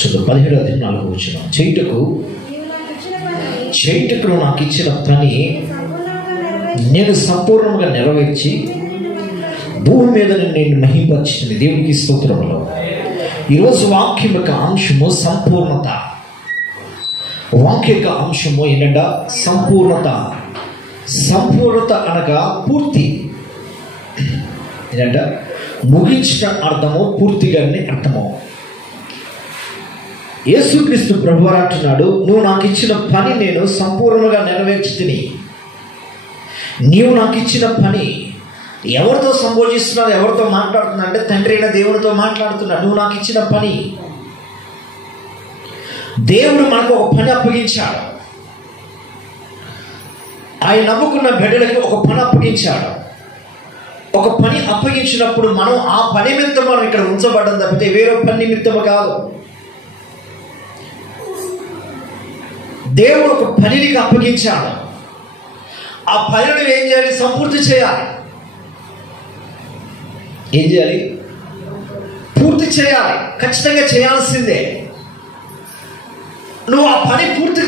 చదువు 17:4 చేయుటకు నాకు ఇచ్చిన పని నేను సంపూర్ణంగా నెరవేర్చి భూమి మీద నేను మహిమపరిచింది. దేవునికి స్తోత్రములు. ఈరోజు వాక్యం యొక్క అంశము సంపూర్ణత. వాక్య యొక్క అంశము ఏంటంటే సంపూర్ణత. సంపూర్ణత అనగా పూర్తి. ఏంటంటే ముగించిన అర్థము, పూర్తిగా అర్థము. యేసుక్రీస్తు ప్రభువారు అంటున్నాడు, నువ్వు నాకు ఇచ్చిన పని నేను సంపూర్ణంగా నెరవేర్చితిని. నీవు నాకు ఇచ్చిన పని ఎవరితో సంబోధిస్తున్నాడు, ఎవరితో మాట్లాడుతున్నా అంటే తండ్రి అయిన దేవుడితో మాట్లాడుతున్నాడు. నువ్వు నాకు ఇచ్చిన పని. దేవుడు మనకు ఒక పని అప్పగించాడు. ఆయన నమ్ముకున్న బిడ్డలకి ఒక పని అప్పగించాడు. ఒక పని అప్పగించినప్పుడు మనం ఆ పని నిమిత్తం మనం ఇక్కడ ఉంచబడ్డం తప్పితే వేరే పని నిమిత్తము కాదు. దేవుడు ఒక పనిని అప్పగించాడు. ఆ పనిని ఏం చేయాలి? సంపూర్తి చేయాలి. ఏం చేయాలి? పూర్తి చేయాలి. ఖచ్చితంగా చేయాల్సిందే. నువ్వు ఆ పని పూర్తి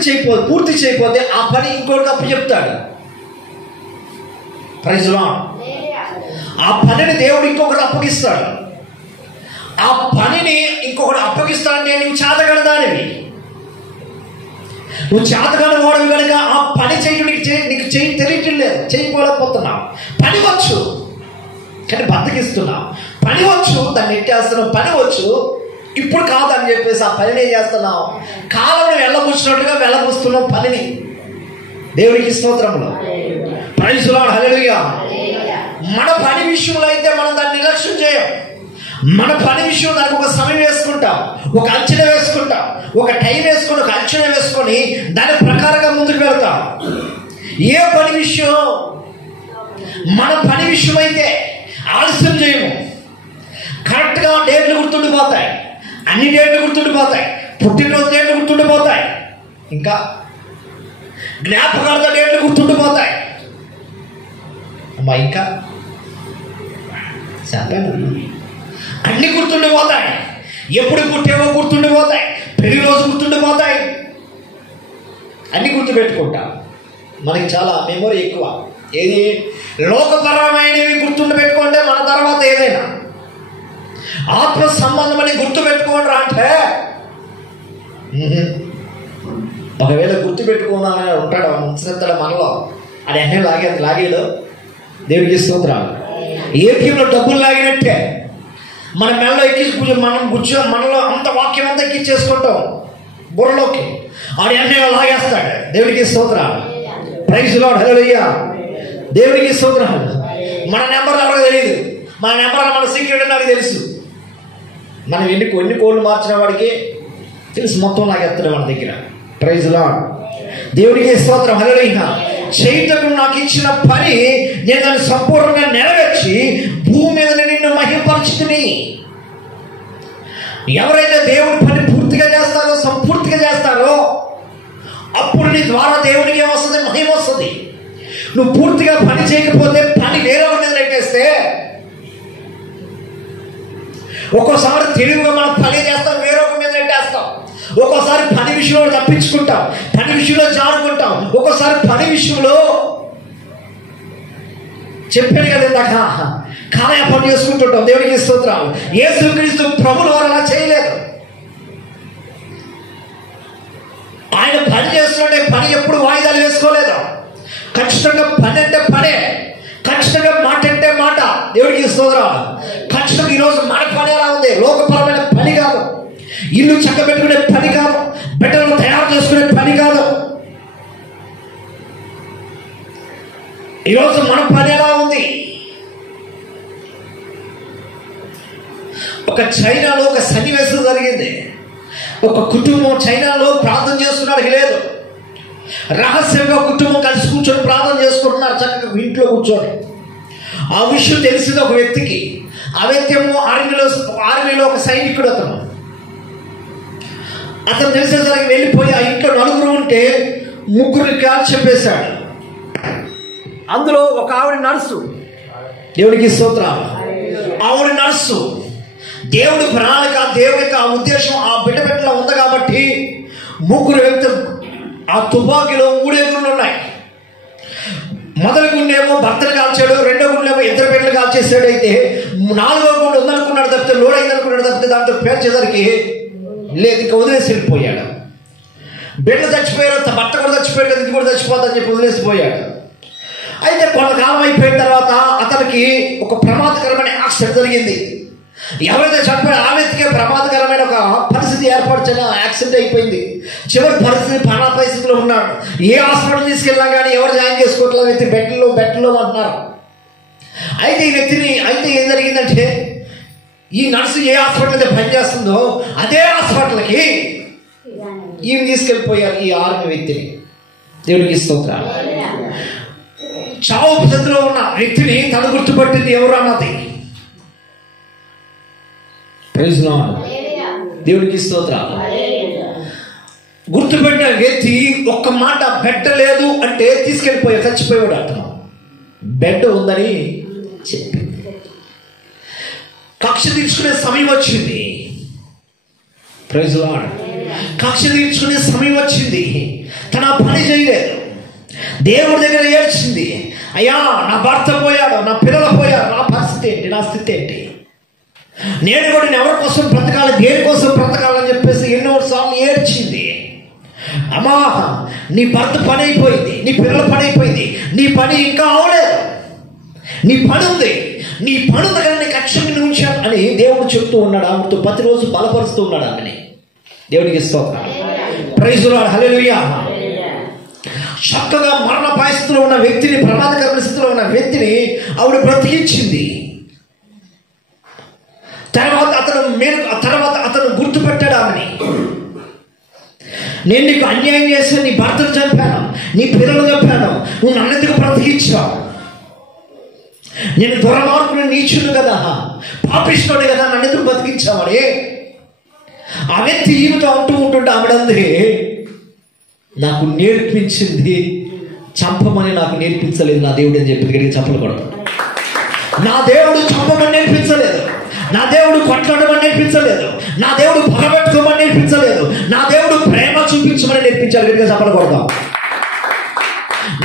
చేయకపోతే ఆ పని ఇంకొకటి అప్పచెప్తాడు. Praise Lord. ఆ పనిని దేవుడు ఇంకొకటి అప్పగిస్తాడు. ఆ పనిని ఇంకొకటి అప్పగిస్తాడంటే నువ్వు చేతగడదానివి. నువ్వు చేతగాని వాడవి కనుక ఆ పని చేయడానికి నీకు తెలియటం లేదు, చేయకపోలేకపోతున్నావు. పని వచ్చు కానీ బతికిస్తున్నావు. పని వచ్చు, దాన్ని ఎట్టేస్తున్నావు. పని వచ్చు, ఇప్పుడు కాదని చెప్పేసి ఆ పనిని ఏం చేస్తున్నావు? కాలంలో వెళ్ళబుచ్చినట్టుగా వెళ్ళబుస్తున్నావు పనిని. దేవునికి స్తోత్రములు. Praise Lord. హల్లెలూయా. మన పని విషయంలో అయితే మనం దాన్ని నిర్లక్ష్యం చేయం. మన పని విషయం దానికి ఒక సమయం వేసుకుంటాం, ఒక అంచనా వేసుకుంటాం, ఒక టైం వేసుకొని, ఒక అంచనా వేసుకొని దాని ప్రకారంగా ముందుకు వెళ్తాం. ఏ పని విషయం? మన పని విషయం అయితే ఆలస్యం చేయము. కరెక్ట్గా డేట్లు గుర్తుండిపోతాయి. అన్ని డేట్లు గుర్తుండిపోతాయి. పుట్టినరోజు డేట్లు గుర్తుండిపోతాయి. ఇంకా జ్ఞాపకాలతో డేట్లు గుర్తుండిపోతాయి. అమ్మా ఇంకా అన్ని గుర్తుండిపోతాయి. ఎప్పుడు పుట్టేవో గుర్తుండిపోతాయి. పెళ్లి రోజు గుర్తుండిపోతాయి. అన్ని గుర్తుపెట్టుకుంటాం. మనకి చాలా మెమొరీ ఎక్కువ. ఏది? లోకపరమైనవి గుర్తుండి పెట్టుకుంటే మన తర్వాత ఏదైనా ఆత్మ సంబంధమని గుర్తు పెట్టుకోండి అంటే ఒకవేళ గుర్తు పెట్టుకున్నామని ఉంటాడు ఉంచుతాడు మనలో. అది అన్నీ లాగేడు. దేవుడికి స్తోత్రాలు. ఏటీఎంలో డబ్బులు లాగినట్టే మన మెడలో ఎక్కించి మనలో అంత వాక్యం అంతా ఎక్కించేసుకుంటాం బుర్రలోకి. ఆడి అన్నీ లాగేస్తాడు. దేవుడికి స్తోత్రాలు. Praise Lord. హల్లెలూయా. దేవుడికి స్తోత్రాలు. మన నెంబర్ ఎవరికి తెలియదు. మన నెంబర్ మన సీక్రెట్ అని నాకు తెలుసు. మనం ఎన్ని కోళ్ళు మార్చిన వాడికి తెలుసు. మొత్తం లాగేస్తాడు మన దగ్గర. Praise Lord. దేవుడికి స్తోత్రం. హల్లెలూయా. చేయటకు నాకు ఇచ్చిన పని నేను దాన్ని సంపూర్ణంగా నెరవేర్చి భూమి మీద నిన్ను మహిమపరచుకుని. ఎవరైతే దేవుడి పని పూర్తిగా చేస్తారో, సంపూర్తిగా చేస్తారో, అప్పుడు నీ ద్వారా దేవుడికి ఏమొస్తుంది? మహిమ వస్తుంది. నువ్వు పూర్తిగా పని చేయకపోతే పని వేరే మీద నెట్టేస్తే ఒక్కోసారి తెలివిగా మనం పని చేస్తాం, వేరొక మీద నెట్టేస్తాం. ఒక్కోసారి పని విషయంలో తప్పించుకుంటాం, పని విషయంలో జారుకుంటాం. ఒక్కోసారి పని విషయంలో చెప్పాను కదా ఇందాక కాలయాపన చేసుకుంటుంటాం. దేవుడికి స్తోత్రం. యేసుక్రీస్తు ప్రభువుల వారు అలా చేయలేదు. ఆయన పని చేస్తుంటే పని ఎప్పుడు వాయిదాలు వేసుకోలేదు. ఖచ్చితంగా పని అంటే పనే, ఖచ్చితంగా మాట అంటే మాట. దేవుడికి స్తోత్రం. ఖచ్చితంగా ఈరోజు మన పని ఎలా ఉంది? లోకపరమైన పని కాదు, ఇల్లు చక్కబెట్టుకునే పని కాదు, బిడ్డలను తయారు చేసుకునే పని కాదు. ఈరోజు మన పని ఎలా ఉంది? ఒక చైనాలో ఒక సన్నివేశం జరిగింది. ఒక కుటుంబం చైనాలో ప్రార్థన చేస్తున్నాడు లేదు, రహస్యంగా కుటుంబం కలిసి కూర్చొని ప్రార్థన చేసుకుంటున్నారు చక్కగా ఇంట్లో కూర్చొని. ఆ విషయం తెలిసింది ఒక వ్యక్తికి. ఆ వ్యక్తి ఏమో ఆర్మీలో ఒక సైనికుడు. అతను తెలిసేసరికి వెళ్ళిపోయి ఆ ఇంట్లో నలుగురు ఉంటే ముగ్గురికి చెప్పేశాడు. అందులో ఒక ఆవిడ నర్సు. దేవుడికి స్తోత్రం. ఆవిడ నర్సు. దేవుడి ప్రణాళిక, దేవుడికి ఆ ఉద్దేశం ఆ బిడ్డలో ముగ్గురు వ్యక్తులు, ఆ తుపాకీలో 3 గుండ్లు ఉన్నాయి. మొదటి గుండేమో భర్తను కాల్చాడు, రెండో గుండేమో ఇద్దరు బిడ్డలు కాల్చేసాడు. అయితే 4వ గుండె ఉందనుకున్నాడు తప్పితే, లోడ్ అయిందనుకున్నాడు తప్పితే దాంతో పేర్చేసరికి లేదు, ఇంకా వదిలేసి వెళ్ళిపోయాడు. బిడ్డలు చచ్చిపోయారు, భర్త కూడా చచ్చిపోయాడు, ఇది కూడా చచ్చిపోతుందని చెప్పి వదిలేసిపోయాడు. అయితే కొంతకాలం అయిపోయిన తర్వాత అతనికి ఒక ప్రమాదకరమైన యాక్సిడెంట్ జరిగింది. ఎవరైతే చనిపోయారో ఆ వ్యక్తికి ప్రమాదకరమైన ఒక పరిస్థితి ఏర్పరిచిన యాక్సిడెంట్ అయిపోయింది. చివరి పరిస్థితి ప్రాణ పరిస్థితిలో ఉన్నాడు. ఏ హాస్పిటల్ తీసుకెళ్ళినా కానీ ఎవరు జాయిన్ చేసుకోవట్లేదు, వ్యక్తి బెడ్లో అంటున్నారు. అయితే ఈ వ్యక్తిని ఏం జరిగిందంటే, ఈ నర్సు ఏ హాస్పిటల్ అయితే పనిచేస్తుందో అదే హాస్పిటల్కి ఈయన తీసుకెళ్ళిపోయారు, ఈ 6 వ్యక్తిని. దేవుడికి స్తోత్రం. చావు స్థితిలో ఉన్న వ్యక్తిని తను గుర్తుపట్టింది ఎవరు అన్నది. దేవుడికి స్తోత్రం. గుర్తుపెట్టిన వ్యక్తి ఒక్క మాట బెడ్ లేదు అంటే తీసుకెళ్ళిపోయాడు, చచ్చిపోయాడు అతను. బెడ్ ఉందని చెప్పింది. కక్ష తీర్చుకునే సమయం వచ్చింది. Praise Lord. కక్ష తీర్చుకునే సమయం వచ్చింది. తన పని చేయలేదు. దేవుడి దగ్గర ఏడ్చింది, అయ్యా నా భర్త పోయాడు, నా పిల్లలు పోయాడు, నా పరిస్థితి ఏంటి, నా స్థితి ఏంటి, నేను కూడా ఎవరి కోసం బ్రతకాలి, దేనికోసం బ్రతకాలని చెప్పేసి ఎన్నోసార్లు ఏడ్చింది. అమ్మా నీ భర్త పని అయిపోయింది, నీ పిల్లల పని అయిపోయింది, నీ పని ఇంకా అవలేదు, నీ పని ఉంది, నీ పని దగ్గర నీ కక్షని ఉంచాను అని దేవుడు చెప్తూ ఉన్నాడు. ఆమెతో ప్రతిరోజు బలపరుస్తూ ఉన్నాడు ఆమెని. దేవుడికి స్తోత్రం. Praise Lord. హల్లెలూయా. చక్కగా మరణ పరిస్థితిలో ఉన్న వ్యక్తిని, ప్రమాదకరమైన స్థితిలో ఉన్న వ్యక్తిని ఆవిడ బ్రతికించింది. తర్వాత అతను గుర్తుపెట్టాడు ఆమెని. నేను నీకు అన్యాయం చేశాను, నీ భర్తను చంపాను, నీ పిల్లలు చంపాను, నువ్వు నన్నెందుకు బ్రతికించావు, నేను దుర్మార్గుని, నీచుడు కదా, పాపిష్టుడు కదా, నన్నెందుకు బ్రతికించావని ఆ వ్యక్తి ఈమెతో అంటూ ఉంటుంటే ఆవిడంది, నాకు నేర్పించింది చంపమని నాకు నేర్పించలేదు నా దేవుడు అని చెప్పి గడికి చంపకూడదు. నా దేవుడు చంపమని నేర్పించలేదు, నా దేవుడు కొట్లాడమని నేర్పించలేదు, నా దేవుడు పగబెట్టుకోమని నేర్పించలేదు, నా దేవుడు ప్రేమ చూపించమని నేర్పించాలి. గట్టిగా చెప్పకూడదు.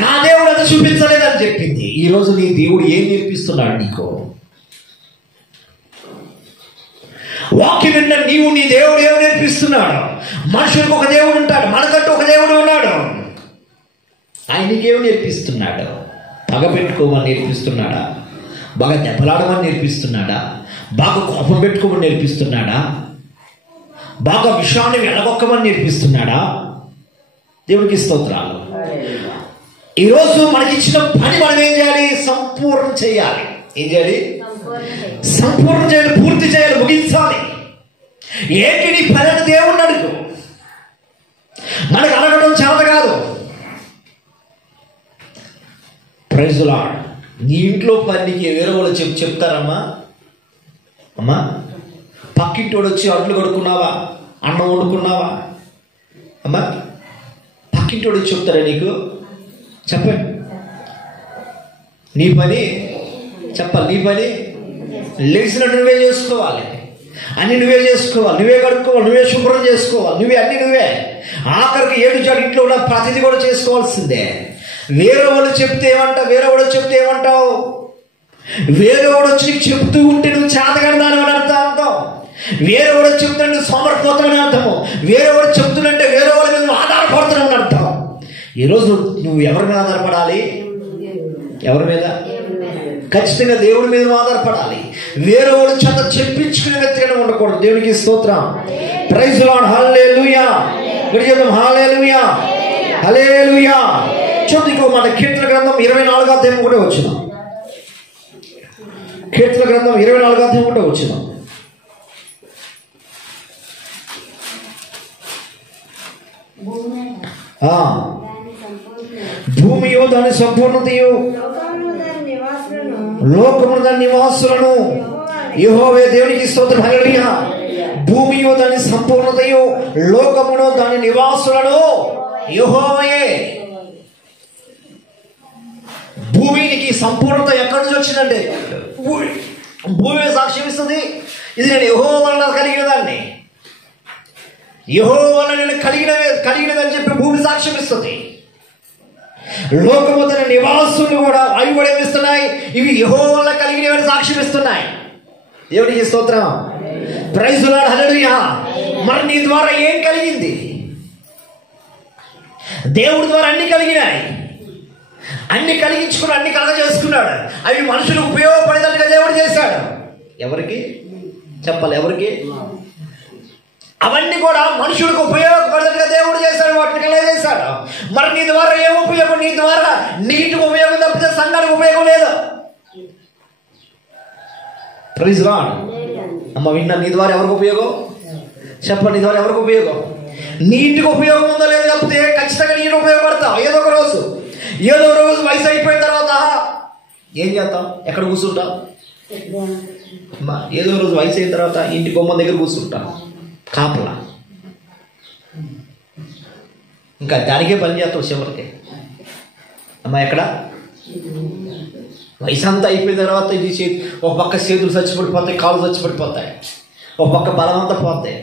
నా దేవుడు అది చూపించలేదని చెప్పింది. ఈరోజు నీ దేవుడు ఏం నేర్పిస్తున్నాడు నీకు? వాక్యం విన్న నీవు నీ దేవుడు ఏం నేర్పిస్తున్నాడు? మనుషులకు ఒక దేవుడు ఉంటాడు, మనకంటూ ఒక దేవుడు ఉన్నాడు. ఆయనకేం నేర్పిస్తున్నాడు? పగ పెట్టుకోమని నేర్పిస్తున్నాడా? బాగా దెబ్బలాడమని నేర్పిస్తున్నాడా? బాగా కోపం పెట్టుకోమని నేర్పిస్తున్నాడా? బాగా విషయాన్ని వెనగొక్కమని నేర్పిస్తున్నాడా? దేవుడికి స్తోత్రాలు. ఈరోజు మనకి ఇచ్చిన పని మనం ఏం చేయాలి? సంపూర్ణ చేయాలి. ఏం చేయాలి? సంపూర్ణ చేయాలి, పూర్తి చేయాలి, ముగించాలి. ఏంటి నీ పని అని దేవుణ్ణి అడుగు. మనకు అడగడం చేత కాదు. Praise Lord. నీ ఇంట్లో పనికి వేరే వాళ్ళు చెప్తారమ్మా, అమ్మా పక్కింటోడు వచ్చి అడ్లు కడుక్కున్నావా, అన్నం వండుకున్నావా, అమ్మా పక్కింటోడు వచ్చి చెప్తారా నీకు? చెప్పండి. నీ పని చెప్పాలి. నీ పని లేచినట్టు నువ్వే చేసుకోవాలి, అన్ని నువ్వే చేసుకోవాలి, నువ్వే కడుక్కోవాలి, నువ్వే శుభ్రం చేసుకోవాలి, నువ్వే ఆఖరికి ఏడుచాడు ఇంట్లో ఉన్న ప్రతిదీ కూడా చేసుకోవాల్సిందే. వేరే వాడు చెప్తే ఏమంటావు? వేరే వాడు వచ్చి నీకు చెప్తూ ఉంటే నువ్వు చేతగడదాని అని అర్థం అంటావు. వేరే వాడు చెప్తుంటే నువ్వు సోమరిపోతావని అర్థము. వేరే వాడు చెప్తుందంటే వేరే వాళ్ళ మీద నువ్వు ఆధారపడుతున్నావు అని అర్థం. ఈరోజు నువ్వు ఎవరి మీద ఆధారపడాలి? ఎవరి మీద? ఖచ్చితంగా దేవుడి మీద ఆధారపడాలి. వేరే వాడు చేత చెప్పించుకునే వ్యక్తిగా ఉండకూడదు. దేవునికి స్తోత్రం. Praise Lord. హల్లెలూయా. గడిచేద్దాం. Hallelujah, hallelujah. చూడండి, ఇంకో మాట. కీర్తన గ్రంథం 24వ అధ్యాయం కూడా వచ్చిన. కీర్తన గ్రంథం 24వ అధ్యాయం కూడా వచ్చిన. భూమియో దాని సంపూర్ణతయు, లోకమును దాని నివాసులను యెహోవా. దేవునికి స్తోత్రం. హల్లెలూయా. భూమియో దాని సంపూర్ణతయు, లోకమును దాని నివాసులను యెహోవాయే. భూమికి సంపూర్ణత ఎక్కడి నుంచి వచ్చిందంటే భూమి సాక్ష్యం ఇస్తుంది, ఇది నేను యెహోవా వలన కలిగిన దాన్ని. యెహోవా నేను కలిగినదని చెప్పి భూమి సాక్ష్యం ఇస్తుంది. లోకము తన నివాసులు కూడా అవి కూడా ఏమిస్తున్నాయి? ఇవి యెహోవా కలిగినవని సాక్ష్యం ఇస్తున్నాయి. దేవునికి స్తోత్రం. Praise the Lord. హల్లెలూయా. మరి నీ ద్వారా ఏం కలిగింది? దేవుడి ద్వారా అన్ని కలిగినాయి. అన్ని కలిగించుకుని అన్ని కలగజేసుకున్నాడు. అవి మనుషులకు ఉపయోగపడేటట్టుగా దేవుడు చేశాడు. ఎవరికి చెప్పాలి? ఎవరికి? అవన్నీ కూడా మనుషులకు ఉపయోగపడేటట్టుగా దేవుడు చేశాడు. వాటిని కలగజేశాడు. మరి నీ ద్వారా ఏం ఉపయోగం? నీ ద్వారా నీటికి ఉపయోగం తప్పితే సంఘానికి ఉపయోగం లేదు. Praise the Lord. అమ్మ విన్నా? నీ ద్వారా ఎవరికి ఉపయోగం? చెప్పండి. నీ ద్వారా ఎవరికి ఉపయోగం? నీటికి ఉపయోగం ఉందో లేదో తప్పితే ఖచ్చితంగా నీటి ఉపయోగపడతావు. ఏదో ఒక రోజు వయసు అయిపోయిన తర్వాత ఏం చేస్తాం? ఎక్కడ కూర్చుంటాం? ఏదో రోజు వయసు అయిన తర్వాత ఇంటి బొమ్మ దగ్గర కూర్చుంటాం కాపలా. ఇంకా దానికే పని చేస్తాం చివరికి. అమ్మా ఎక్కడ వయసు అంతా అయిపోయిన తర్వాత ఇది ఒక పక్క చేతులు చచ్చిపడిపోతాయి, కాళ్ళు చచ్చిపడిపోతాయి, ఒక పక్క బలం అంతా పోతాయి.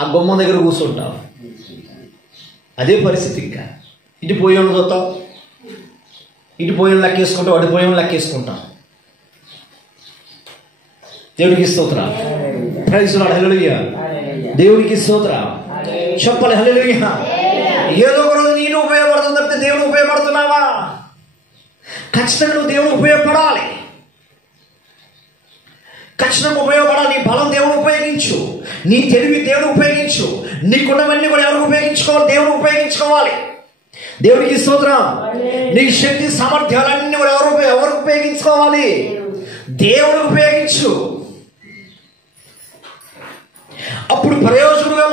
ఆ బొమ్మ దగ్గర కూర్చుంటాం. అదే పరిస్థితి. ఇంకా ఇటు పోయేవాళ్ళు చూస్తాం, ఇటు పోయేవాళ్ళు లెక్కేసుకుంటాం, అటు పోయేవాళ్ళు లెక్కేసుకుంటాం. దేవుడికి స్తోత్రం. Praise the Lord. హల్లెలూయా. దేవుడికి స్తోత్రం. చెప్పాలి హల్లెలూయా. ఏదో ఒక రోజు నేను ఉపయోగపడుతుంది తప్పితే దేవుడు ఉపయోగపడుతున్నావా? ఖచ్చితంగా నువ్వు దేవుడు ఉపయోగపడాలి. ఖచ్చితంగా ఉపయోగపడాలి. నీ బలం దేవుడు ఉపయోగించు, నీ తెలివి దేవుడు ఉపయోగించు, నీకున్నవన్నీ కూడా ఎవరికి ఉపయోగించుకోవాలి? దేవుడు ఉపయోగించుకోవాలి. దేవుడికి స్తోత్రం. నీ శక్తి సామర్థ్యాలన్నీ కూడా ఎవరికి ఉపయోగించుకోవాలి? దేవుడు ఉపయోగించు. అప్పుడు ప్రయోజకుడుగా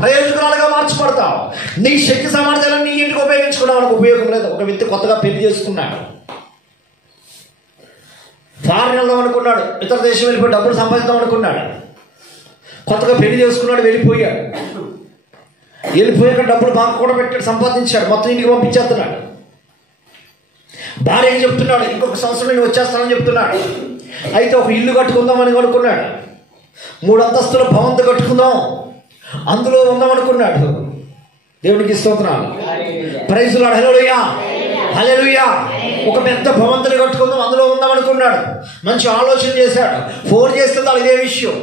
ప్రయోజకురాలుగా మార్చబడతావు. నీ శక్తి సామర్థ్యాలను నీ ఇంటికి ఉపయోగించుకున్నావు మనకు ఉపయోగం లేదు. ఒక వ్యక్తి కొత్తగా పెళ్లి చేసుకున్నాడు, ఫారెన్ వెళ్దాం అనుకున్నాడు, ఇతర దేశం వెళ్ళిపోయి డబ్బులు సంపాదిద్దాం అనుకున్నాడు. కొత్తగా పెళ్లి చేసుకున్నాడు, వెళ్ళిపోయాక డబ్బులు బాగా కూడా పెట్టాడు, సంపాదించాడు, మొత్తం ఇంటికి పంపించేస్తున్నాడు. భార్య చెప్తున్నాడు ఇంకొక సంవత్సరం నేను వచ్చేస్తానని చెప్తున్నాడు. అయితే ఒక ఇల్లు కట్టుకుందామని అనుకున్నాడు. 3 అంతస్తుల భవంతి కట్టుకుందాం, అందులో ఉందాం అనుకున్నాడు. దేవునికి స్తోత్రాలు. Praise the Lord. Hallelujah. Hallelujah. ఒక పెద్ద భవంతిని కట్టుకుందాం, అందులో ఉందాం అనుకున్నాడు. మంచి ఆలోచన చేశాడు. ఫోన్ చేస్తే ఇదే విషయం.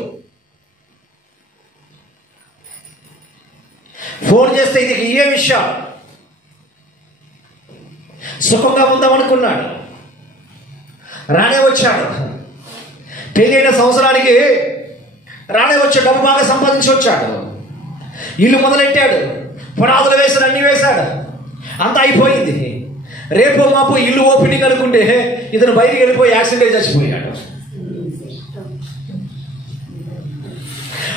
ఫోన్ చేస్తే ఇది ఏ విషయం? సుఖంగా ఉందాం అనుకున్నాడు. రానే వచ్చాడు. పెళ్ళైన సంవత్సరానికి రానే వచ్చాడు. డబ్బు బాగా సంపాదించి వచ్చాడు. ఇల్లు మొదలెట్టాడు, పునాదులు వేశాడు, అన్ని వేశాడు, అంతా అయిపోయింది. రేపు మాపు ఇల్లు ఓపెనింగ్ అనుకుంటే ఇతను బయటికి వెళ్ళిపోయి యాక్సిడెంట్ అయి చచ్చిపోయాడు.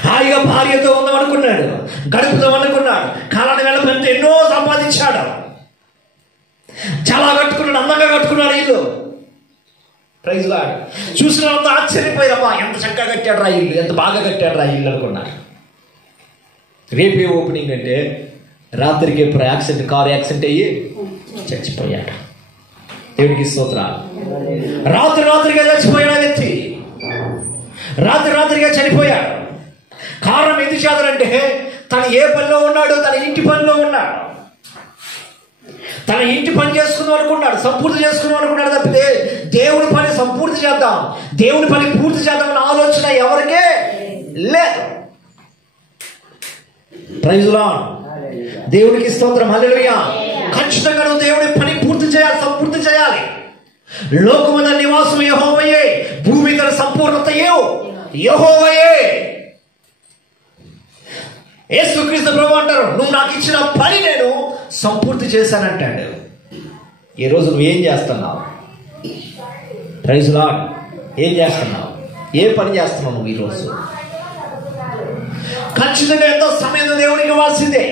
హాయిగా భార్యతో ఉందాం అనుకున్నాడు, గడుపుదాం అనుకున్నాడు. కాలాన్ని వెళ్ళమంటే ఎన్నో సంపాదించాడు, చాలా కట్టుకున్నాడు, అందంగా కట్టుకున్నాడు ఇల్లు. Praise Lord. చూసిన అంత ఆశ్చర్యపోయారమ్మా, ఎంత చక్కగా కట్టాడు రా ఇల్లు, ఎంత బాగా కట్టాడు రా ఇల్లు అనుకున్నారు. రేపే ఓపెనింగ్ అంటే రాత్రికి ఎప్పుడు కారు యాక్సిడెంట్ అయ్యి చచ్చిపోయాడు. దేవునికి స్తోత్రాలు. రాత్రిగా చచ్చిపోయాడు వ్యక్తి, రాత్రిగా చనిపోయాడు. కారణం ఎందుకు చేద్దారంటే తను ఏ పనిలో ఉన్నాడు? తన ఇంటి పనిలో ఉన్నాడు. తన ఇంటి పని చేసుకుందాం అనుకున్నాడు, సంపూర్తి చేసుకుందాం అనుకున్నాడు తప్పితే దేవుని పని సంపూర్తి చేద్దాం, దేవుని పని పూర్తి చేద్దామన్న ఆలోచన ఎవరికే లేదు. Praise the Lord. దేవునికి స్తోత్రం. హల్లెలూయా. ఖచ్చితంగా నువ్వు దేవుని పని పూర్తి చేయాలి, సంపూర్తి చేయాలి. లోకమున నివాసం యెహోవాయే, భూమి తన సంపూర్ణతయే యెహోవాయే. యేసుక్రీస్తు ప్రభువు అంటారు, నువ్వు నాకు ఇచ్చిన పని నేను సంపూర్తి చేశానంటాడు. ఈ రోజు నువ్వు ఏం చేస్తున్నావు? Praise the Lord. ఏం చేస్తున్నావు? ఏ పని చేస్తున్నావు నువ్వు ఈరోజు? ఖచ్చితంగా ఎంతో సమయం దేవునికి ఇవ్వాల్సిందే,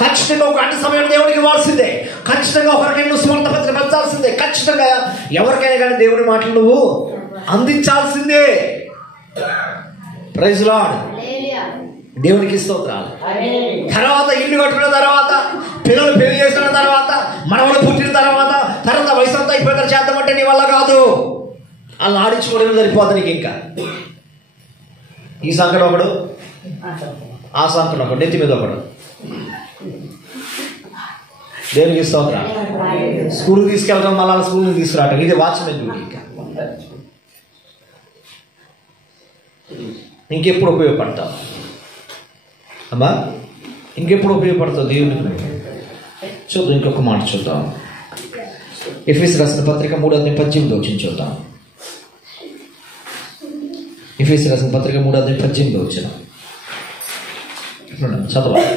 ఖచ్చితంగా ఒక గంట సమయం దేవునికి ఇవ్వాల్సిందే, ఖచ్చితంగా ఒకరికైనా నువ్వు స్వార్థ పత్రిక పంచాల్సిందే, ఖచ్చితంగా ఎవరికైనా కానీ దేవుని మాటలు నువ్వు అందించాల్సిందే. Praise the Lord. దేవునికి స్తోత్రాలు. తర్వాత ఇల్లు కట్టుకున్న తర్వాత, పిల్లలు పెళ్లి చేసిన తర్వాత, మనవడు పుట్టిన తర్వాత వయసు అంతా అయిపోయిన చేద్దామంటే నీ వల్ల కాదు. వాళ్ళని ఆడించుకోవడం సరిపోతుంది నీకు. ఇంకా ఈ సంకట ఒకడు ఆ సంఖ్యలో ఒకటి, నెత్తి మీద ఒకడు. దేవునికి స్తోత్రం. స్కూల్కి తీసుకెళ్ళడం, మళ్ళా స్కూల్కి తీసుకురావటం, ఇది వాచ్మెన్ డ్యూటీ. ఇంకెప్పుడు ఉపయోగపడతావు అమ్మా? ఇంకెప్పుడు ఉపయోగపడతావు దేవునికి? చూద్దాం, ఇంకొక మాట చూద్దాం. ఎఫెసీయులకు రాసిన పత్రిక 3:18 చూద్దాం. ఎఫెసీయులకు రాసిన పత్రిక 3:18 చదవాలి.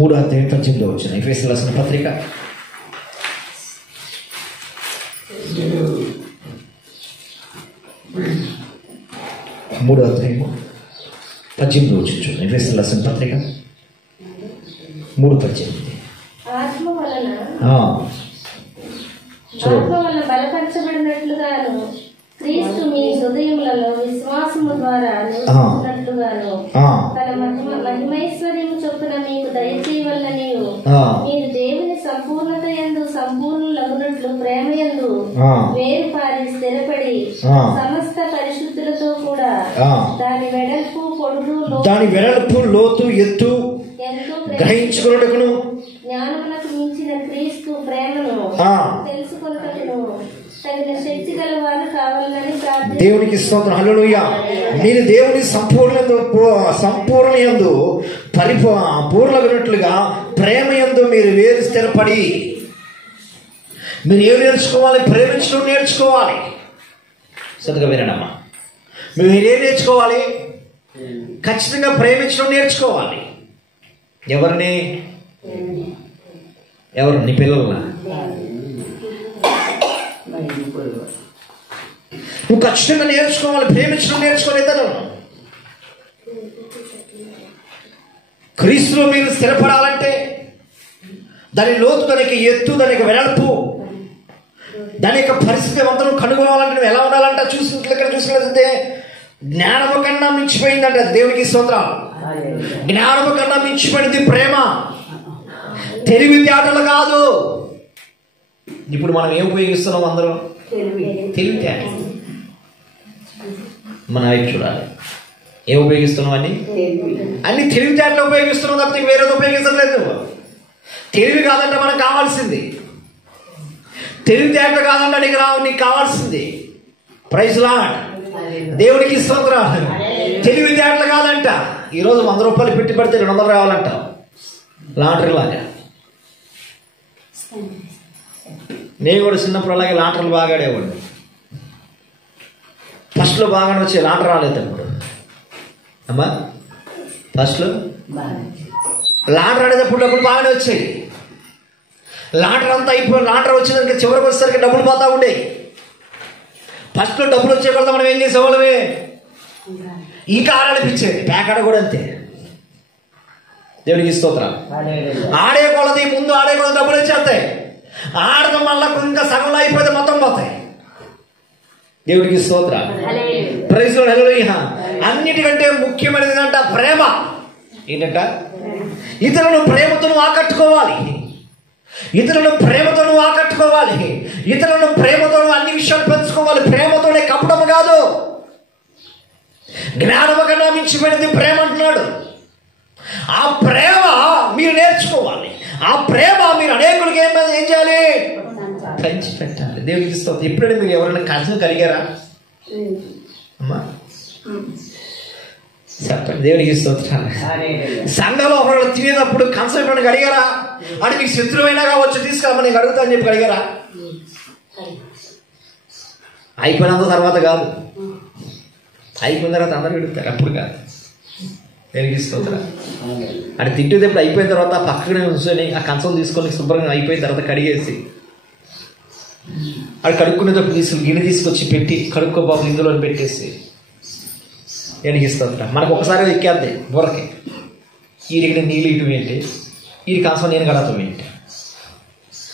3:18 ఎఫెసీయులకు రాసిన పత్రిక 3:18 చూద్దాం. ఎఫెసీయులకు రాసిన పత్రిక 3:18. ఆత్మ వలన బలపరచబడినట్లుగాను క్రీస్తు మీ హృదయములలో విశ్వాసము ద్వారా నివసించినట్లుగాను తన మహిమైశ్వర్యము చొప్పున మీకు దయచేయవలననియు మీరు దేవుని సంపూర్ణత యందు సంపూర్ణులగునట్లు ప్రేమ యందు వేరు పారి స్థిరపడి సమస్త పరిశుద్ధులతో కూడా దాని వెడల్పు లోతు ఎత్తు గ్రహించుకొనుటకును జ్ఞానమునకు మించిన క్రీస్తు ప్రేమను తెలుసుకొనుటకును తగిన శక్తి గల వారు కావాలని ప్రార్థన. దేవునికి స్తోత్రం. హల్లెలూయా. మీరు దేవుని సంపూర్ణ యందు పూర్ణగునట్లుగా ప్రేమ యందు మీరు వేరు స్థిరపడి. మీరు ఏం నేర్చుకోవాలి? ప్రేమించడం నేర్చుకోవాలి. సరిగా వినడమ్మా, మీరు ఏం నేర్చుకోవాలి? ఖచ్చితంగా ప్రేమించడం నేర్చుకోవాలి. ఎవరిని? ఎవరు? నీ పిల్లల. నువ్వు ఖచ్చితంగా నేర్చుకోవాలి, ప్రేమించడం నేర్చుకోలేదు. క్రీస్తులో మీరు స్థిరపడాలంటే దాని లోతు, దానికి ఎత్తు, దానికి వెడల్పు, దాని యొక్క పరిస్థితి అంతా కనుగొనాలంటే నువ్వు ఎలా ఉండాలంట చూసినట్లయితే జ్ఞానము కన్నా మించిపోయిందంట. దేవునికి స్తోత్రం. జ్ఞానము కన్నా మించిపోయింది ప్రేమ, తెలివితేటలు కాదు. ఇప్పుడు మనం ఏం ఉపయోగిస్తున్నాం? అందరూ తెలివితేటలు. మన వైపు చూడాలి. ఏం ఉపయోగిస్తున్నాం? అన్ని తెలివితేటలు ఉపయోగిస్తున్నాం తప్పితే వేరేది ఉపయోగించట్లేదు. తెలివి కాదంటే మనకు కావాల్సింది, తెలివితేటలు కాదంటే నీకు కావాల్సింది. Praise Lord. దేవునికి స్తోత్రం. తెలివితేటలు కాదంట. ఈరోజు 100 రూపాయలు పెట్టి పెడితే 200 రావాలంట, లాటరీ లాగా. నేను కూడా చిన్నప్పుడు అలాగే లాటరీలు బాగా ఆడేవాడిని. ఫస్ట్లో బాగా వచ్చే లాటరీ రాలేదు అప్పుడు అమ్మా. ఫస్ట్లో లాటరీ ఆడేటప్పుడు డబ్బులు బాగానే వచ్చాయి. లాటరీ అంతా అయిపోయి లాటరీ వచ్చిందంటే చివరికి వచ్చేసరికి డబ్బులు పోతా ఉండేవి. ఫస్ట్లో డబ్బులు వచ్చే కొలత మనం ఏం చేసేవాళ్ళమే, ఇంకా ఆడనిపించేది. ప్యాకాడ కూడా అంతే. దేవునికి స్తోత్రం. ఆడే కొలది ముందు ఆడే కొలది డబ్బులు వచ్చేస్తాయి. ఆడడం వల్ల ఇంకా సగంలో అయిపోతే మొత్తం పోతాయి. దేవుడికి స్తోత్రం. Praise Lord. హల్లెలూయా. అన్నిటికంటే ముఖ్యమైనది ఏంటంట? ప్రేమ. ఏంటంట? ఇతరులను ప్రేమతో ఆకట్టుకోవాలి. ఇతరులను ప్రేమతో ఆకట్టుకోవాలి. ఇతరులను ప్రేమతో అన్ని విషయాలు పంచుకోవాలి. ప్రేమతోనే, కపటము కాదు. జ్ఞానము కన్నా మించిపోయినది ప్రేమ అంటున్నాడు. ఆ ప్రేమ మీరు నేర్చుకోవాలి. ఆ ప్రేమ మీరు అనేకులకి ఏం చేయాలి? పంచి పెట్టాలి. దేవుడికి స్తోత్రం. ఎప్పుడైనా మీరు ఎవరైనా కన్సర్న్ కలిగారా అమ్మా? చెప్పండి. దేవుడికి స్తోత్రం. సంఘంలో ఒకరు తినేటప్పుడు కన్సర్న్ ఎప్పుడైనా కలిగారా? అంటే మీకు శత్రువైనా కావచ్చు, తీసుకురామని నేను అడుగుతా అని చెప్పి కలిగారా? అయిపోయినంత తర్వాత కాదు, అయిపోయిన తర్వాత అందరూ అడుగుతారు, అప్పుడు కాదు. దేవుడికి స్తోత్రం. అంటే తింటేటప్పుడు అయిపోయిన తర్వాత పక్కనే ఉంచుకొని ఆ కంచం తీసుకొని శుభ్రంగా అయిపోయిన తర్వాత కడిగేసి అది కడుక్కునేటప్పుడు గిన్నె తీసుకొచ్చి పెట్టి కడుక్కో బాబు ఇందులో పెట్టేసి దేవుడికి స్తోత్రం. మనకు ఒకసారి ఎక్కేద్ది బుర్రకి. ఈడికి నీళ్ళు ఇటు ఏంటి, ఈ కంచం నేను కడతాం ఏంటి.